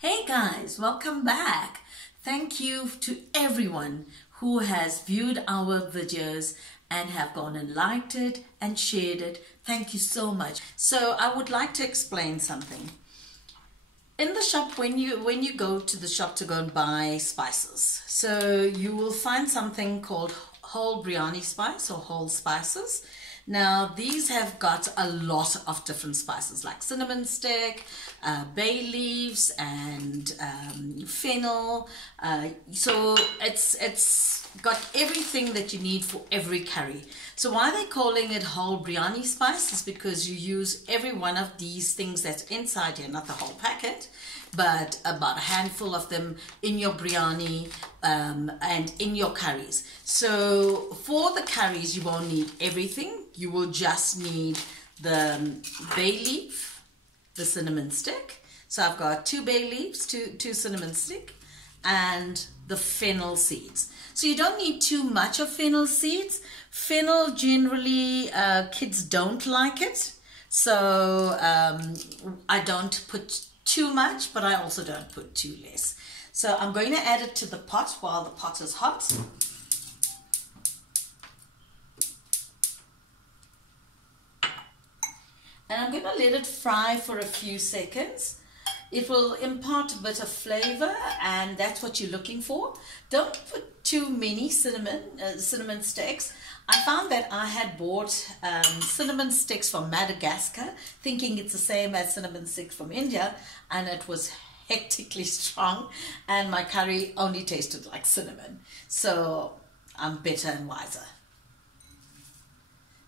Hey guys, welcome back. Thank you to everyone who has viewed our videos and have gone and liked it and shared it. Thank you so much. So I would like to explain something. In the shop, when you go to the shop to go and buy spices, so you will find something called whole biryani spice or whole spices. Now these have got a lot of different spices like cinnamon stick, bay leaves, and fennel. So it's got everything that you need for every curry. So why they're calling it whole biryani spice is because you use every one of these things that's inside here, not the whole packet, but about a handful of them in your biryani and in your curries. So for the curries, you won't need everything. You will just need the bay leaf, the cinnamon stick. So I've got 2 bay leaves, two cinnamon stick, and the fennel seeds. So you don't need too much of fennel seeds. Fennel generally, kids don't like it. So I don't put too much, but I also don't put too less. So I'm going to add it to the pot while the pot is hot. And I'm going to let it fry for a few seconds. It will impart a bit of flavor, and that's what you're looking for. Don't put too many cinnamon sticks. I found that I had bought cinnamon sticks from Madagascar, thinking it's the same as cinnamon sticks from India, and it was hectically strong, and my curry only tasted like cinnamon. So I'm better and wiser.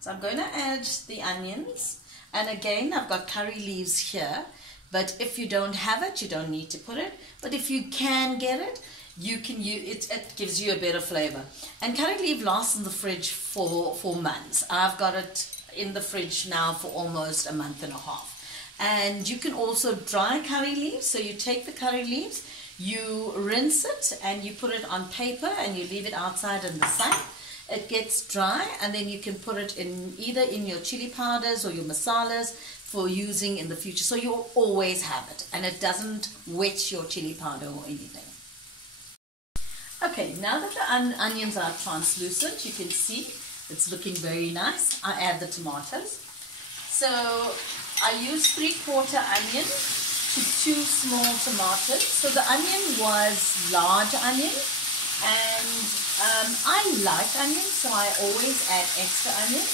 So I'm going to add the onions, and again I've got curry leaves here. But if you don't have it, you don't need to put it. But if you can get it, you can use it. It gives you a better flavor. And curry leaf lasts in the fridge for months. I've got it in the fridge now for almost a month and a half. And you can also dry curry leaves. So you take the curry leaves, you rinse it, and you put it on paper, and you leave it outside in the sun. It gets dry, and then you can put it in either in your chili powders or your masalas for using in the future. So you'll always have it, and it doesn't wet your chili powder or anything. Okay, now that the onions are translucent, you can see it's looking very nice. I add the tomatoes. So I use 3/4 onion to 2 small tomatoes. So the onion was large onion, and I like onions, so I always add extra onion.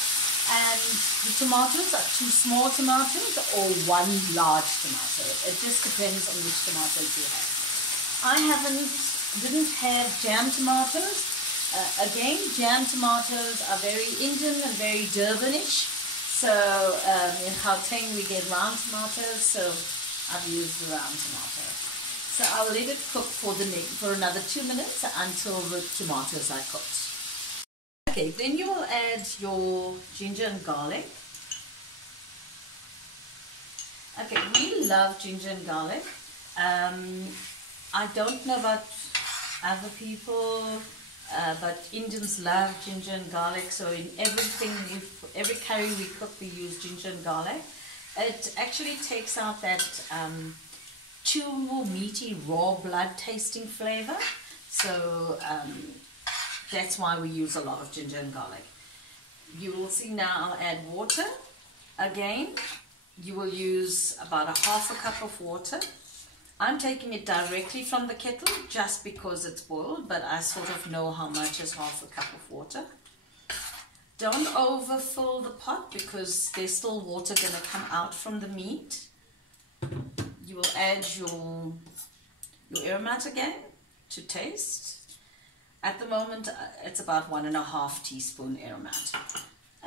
And the tomatoes are 2 small tomatoes or 1 large tomato. It just depends on which tomatoes you have. I didn't have jam tomatoes. Again, jam tomatoes are very Indian and very Durbanish. So in Gauteng we get round tomatoes, so I've used the round tomato. So I'll let it cook for another 2 minutes until the tomatoes are cooked. Okay, then you will add your ginger and garlic. Okay, we love ginger and garlic. I don't know about other people, but Indians love ginger and garlic. So in every curry we cook, we use ginger and garlic. It actually takes out that too meaty, raw blood tasting flavor. So that's why we use a lot of ginger and garlic. You will see now I'll add water. Again, you will use about 1/2 cup of water. I'm taking it directly from the kettle just because it's boiled, but I sort of know how much is 1/2 cup of water. Don't overfill the pot because there's still water going to come out from the meat. You will add your aromat again to taste. At the moment, it's about 1.5 teaspoon aromat.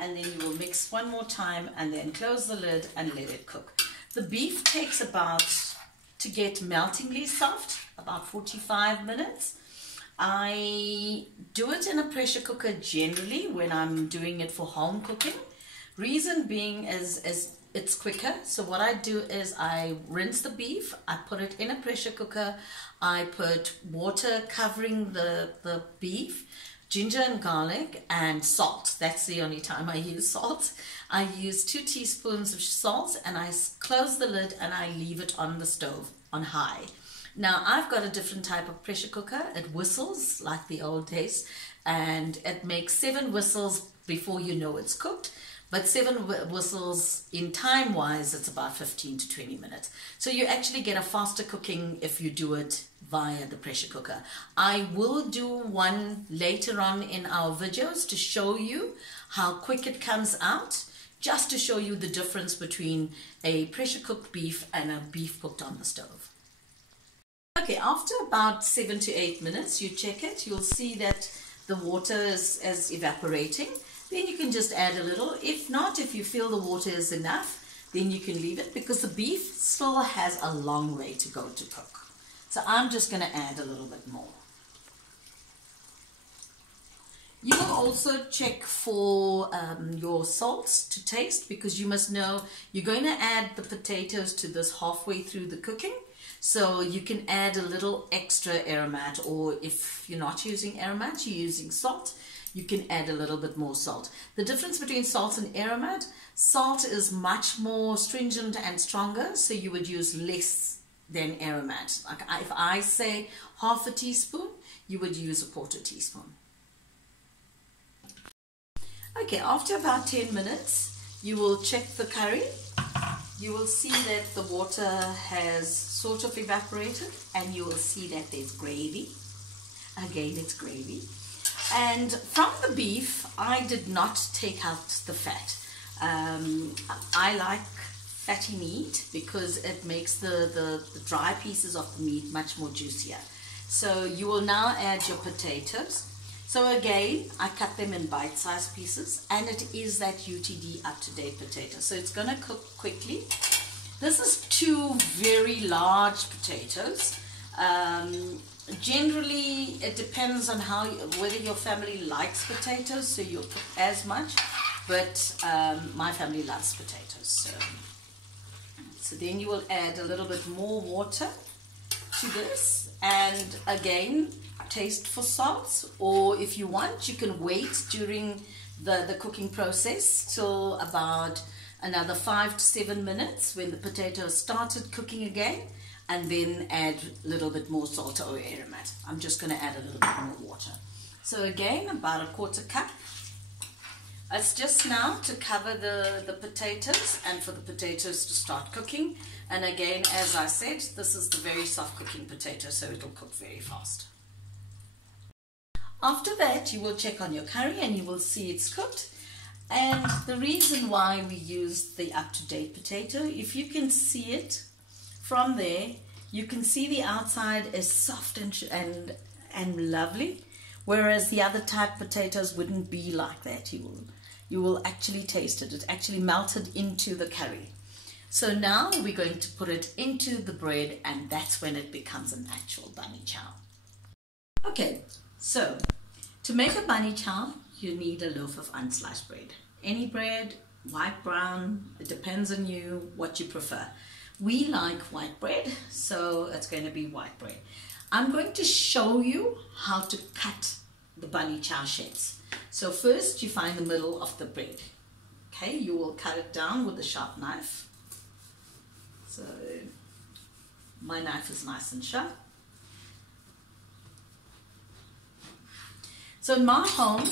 And then you will mix one more time and then close the lid and let it cook. The beef takes to get meltingly soft, about 45 minutes. I do it in a pressure cooker generally when I'm doing it for home cooking. Reason being is it's quicker. So what I do is I rinse the beef, I put it in a pressure cooker, I put water covering the beef, ginger and garlic, and salt. That's the only time I use salt. I use 2 teaspoons of salt, and I close the lid and I leave it on the stove on high. Now I've got a different type of pressure cooker. It whistles like the old days, and it makes 7 whistles before you know it's cooked. But 7 whistles in time wise, it's about 15 to 20 minutes. So you actually get a faster cooking if you do it via the pressure cooker. I will do one later on in our videos to show you how quick it comes out, just to show you the difference between a pressure cooked beef and a beef cooked on the stove. Okay, after about 7 to 8 minutes, you check it, you'll see that the water is evaporating. Then you can just add a little. If not, if you feel the water is enough, then you can leave it, because the beef still has a long way to go to cook. So I'm just going to add a little bit more. You will also check for your salts to taste, because you must know you're going to add the potatoes to this halfway through the cooking. So you can add a little extra aromat, or if you're not using aromat, you're using salt, you can add a little bit more salt. The difference between salt and aromat, salt is much more stringent and stronger, so you would use less than aromat. Like if I say half a teaspoon, you would use a quarter teaspoon. Okay, after about 10 minutes, you will check the curry. You will see that the water has sort of evaporated, and you will see that there's gravy. Again, it's gravy. And from the beef, I did not take out the fat. I like fatty meat because it makes the dry pieces of the meat much more juicier. So you will now add your potatoes. So again, I cut them in bite-sized pieces, and it is that UTD up-to-date potato. So it's going to cook quickly. This is 2 very large potatoes. Generally, it depends on whether your family likes potatoes, so you'll put as much, but my family loves potatoes. So then you will add a little bit more water to this, and again, taste for salts, or if you want, you can wait during the cooking process till about another 5 to 7 minutes when the potatoes started cooking again, and then add a little bit more salt or aromat. I'm just going to add a little bit more water. So again, about a quarter cup. It's just now to cover the potatoes and for the potatoes to start cooking. And again, as I said, this is the very soft cooking potato, so it'll cook very fast. After that, you will check on your curry and you will see it's cooked. And the reason why we use the up-to-date potato, if you can see it from there, you can see the outside is soft and lovely, whereas the other type potatoes wouldn't be like that. You will actually taste it. It actually melted into the curry. So now we're going to put it into the bread, and that's when it becomes an actual bunny chow. Okay, so to make a bunny chow, you need a loaf of unsliced bread. Any bread, white, brown, it depends on you, what you prefer. We like white bread, so it's going to be white bread. I'm going to show you how to cut the bunny chow shapes. So first you find the middle of the bread. Okay, you will cut it down with a sharp knife. So my knife is nice and sharp. So in my home,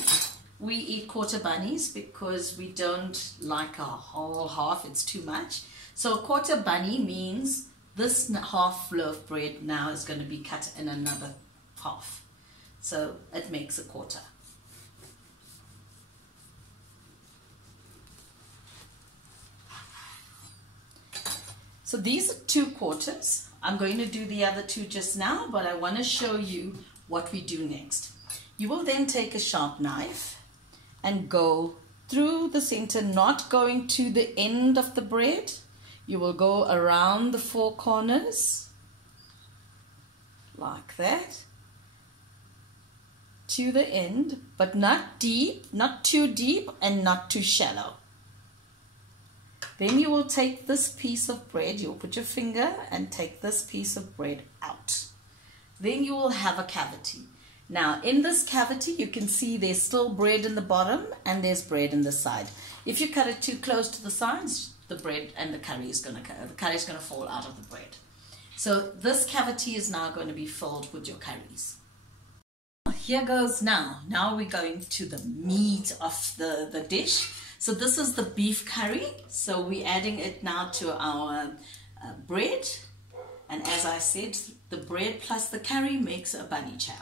we eat quarter bunnies because we don't like a whole half, it's too much. So a quarter bunny means this half loaf bread now is going to be cut in another half. So it makes a quarter. So these are 2 quarters. I'm going to do the other 2 just now, but I want to show you what we do next. You will then take a sharp knife and go through the center, not going to the end of the bread. You will go around the 4 corners, like that, to the end, but not deep, not too deep and not too shallow. Then you will take this piece of bread, you'll put your finger and take this piece of bread out. Then you will have a cavity. Now in this cavity you can see there's still bread in the bottom and there's bread in the side. If you cut it too close to the sides, the bread and the curry is going to fall out of the bread. So this cavity is now going to be filled with your curries. Here goes now. Now we're going to the meat of the dish. So this is the beef curry. So we're adding it now to our bread. And as I said, the bread plus the curry makes a bunny chow.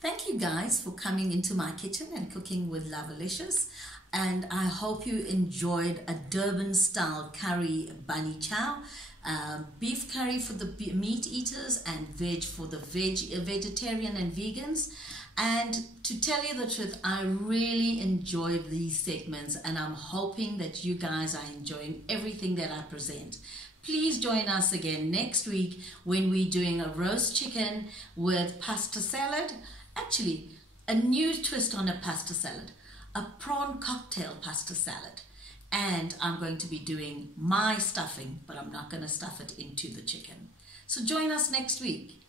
Thank you guys for coming into my kitchen and cooking with Lovalicious. And I hope you enjoyed a Durban style curry bunny chow. Beef curry for the meat eaters and veg for the vegetarian and vegans. And to tell you the truth, I really enjoyed these segments, and I'm hoping that you guys are enjoying everything that I present. Please join us again next week when we're doing a roast chicken with pasta salad. Actually, a new twist on a pasta salad, a prawn cocktail pasta salad. And I'm going to be doing my stuffing, but I'm not going to stuff it into the chicken. So join us next week.